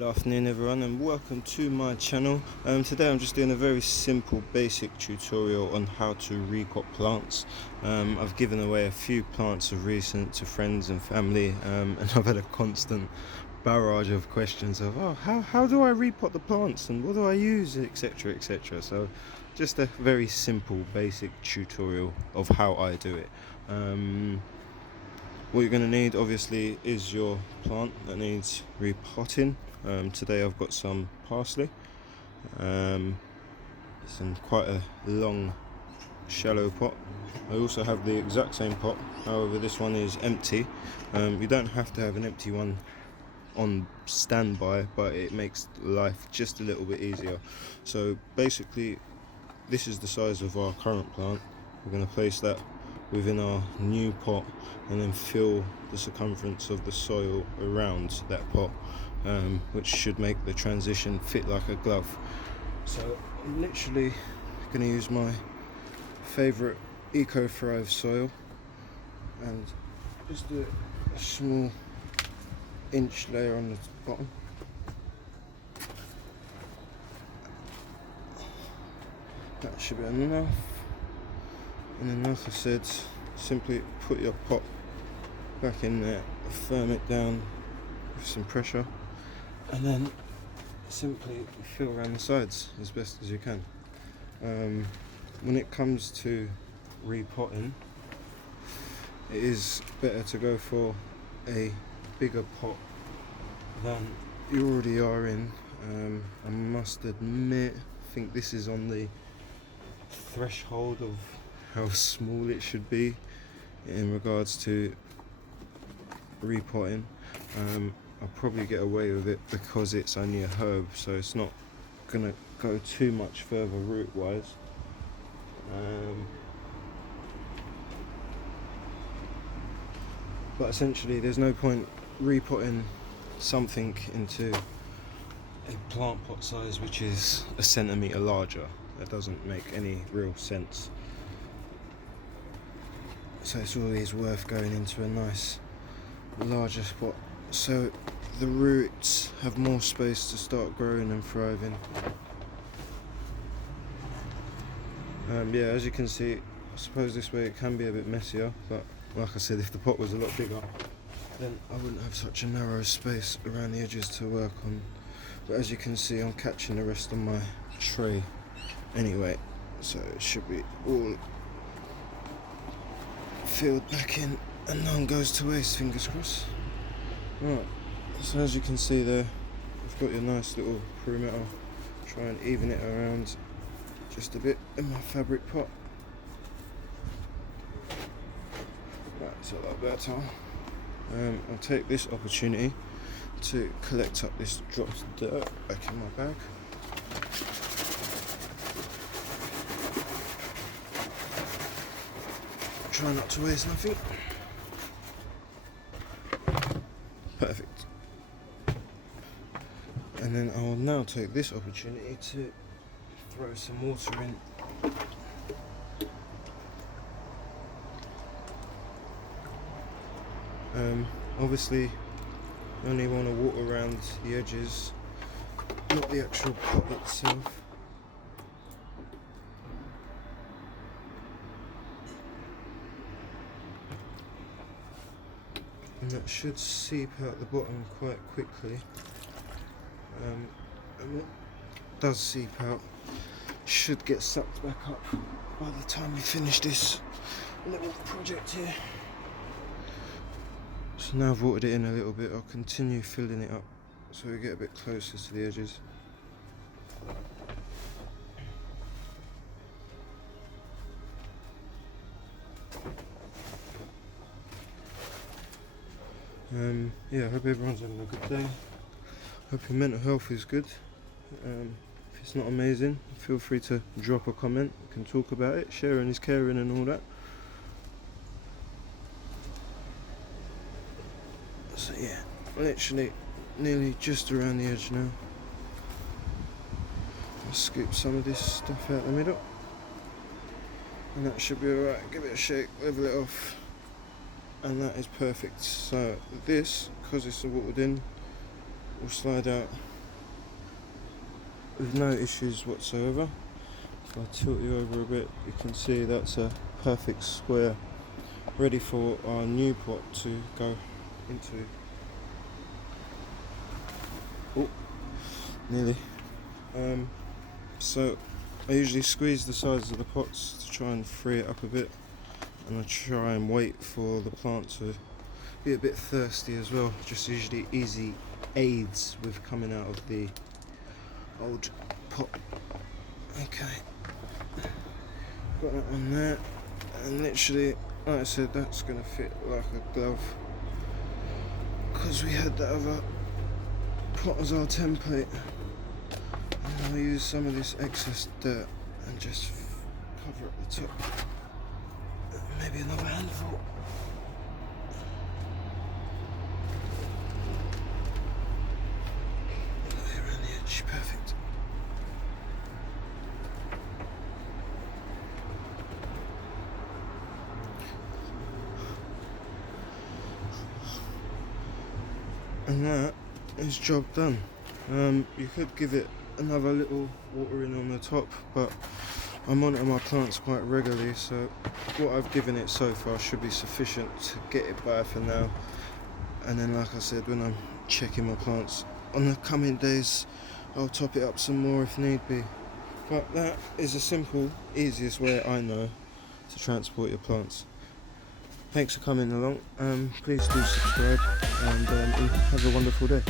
Good afternoon everyone and welcome to my channel. Today I'm just doing a very simple basic tutorial on how to repot plants. I've given away a few plants of recent to friends and family, and I've had a constant barrage of questions of how do I repot the plants and what do I use, etc, etc. So just a very simple basic tutorial of how I do it. What you're going to need obviously is your plant that needs repotting. Today I've got some parsley. It's in quite a long shallow pot. I also have the exact same pot, however this one is empty. You don't have to have an empty one on standby, but it makes life just a little bit easier. So basically this is the size of our current plant. We're going to place that within our new pot and then fill the circumference of the soil around that pot, which should make the transition fit like a glove. So I'm literally going to use my favourite Eco Thrive soil and just do a small inch layer on the bottom. That should be enough. And then, like I said, simply put your pot back in there, firm it down with some pressure, and then simply fill around the sides as best as you can. When it comes to repotting, it is better to go for a bigger pot than you already are in. I must admit, I think this is on the threshold of how small it should be in regards to repotting. I'll probably get away with it because it's only a herb, so it's not gonna go too much further root wise. But essentially there's no point repotting something into a plant pot size which is a centimetre larger. That doesn't make any real sense. So it's always worth going into a nice larger spot so the roots have more space to start growing and thriving. Yeah, as you can see, I suppose this way it can be a bit messier, but like I said, if the pot was a lot bigger then I wouldn't have such a narrow space around the edges to work on. But as you can see, I'm catching the rest of my tray anyway, so it should be all filled back in and none goes to waste, fingers crossed. Right, so as you can see there, I've got your nice little perimeter. Try and even it around just a bit in my fabric pot. That's a lot better. I'll take this opportunity to collect up this dropped dirt back in my bag. Try not to waste nothing. Perfect. And then I will now take this opportunity to throw some water in. Obviously you only want to water around the edges, not the actual pot itself. And that should seep out the bottom quite quickly. And what does seep out should get sucked back up by the time we finish this little project here. So now I've watered it in a little bit, I'll continue filling it up so we get a bit closer to the edges. Yeah, I hope everyone's having a good day. Hope your mental health is good. If it's not amazing, feel free to drop a comment. We can talk about it. Sharing is caring and all that. So yeah, literally nearly just around the edge now. I'll scoop some of this stuff out the middle. And that should be alright. Give it a shake, level it off. And that is perfect. So this, because it's watered in, will slide out with no issues whatsoever. If I tilt you over a bit, you can see that's a perfect square, ready for our new pot to go into. Oh, nearly. So I usually squeeze the sides of the pots to try and free it up a bit, and I try and wait for the plant to be a bit thirsty as well. Just usually easy aids with coming out of the old pot. Okay, got that one there, and literally, like I said, that's gonna fit like a glove because we had that other pot as our template. And I'll use some of this excess dirt and just cover up the top. Maybe another handful. Around the edge, perfect. And that is job done. You could give it another little watering on the top, but I monitor my plants quite regularly, so what I've given it so far should be sufficient to get it by for now. And then, like I said, when I'm checking my plants on the coming days, I'll top it up some more if need be. But that is the simple, easiest way I know to transport your plants. Thanks for coming along. Please do subscribe, and have a wonderful day.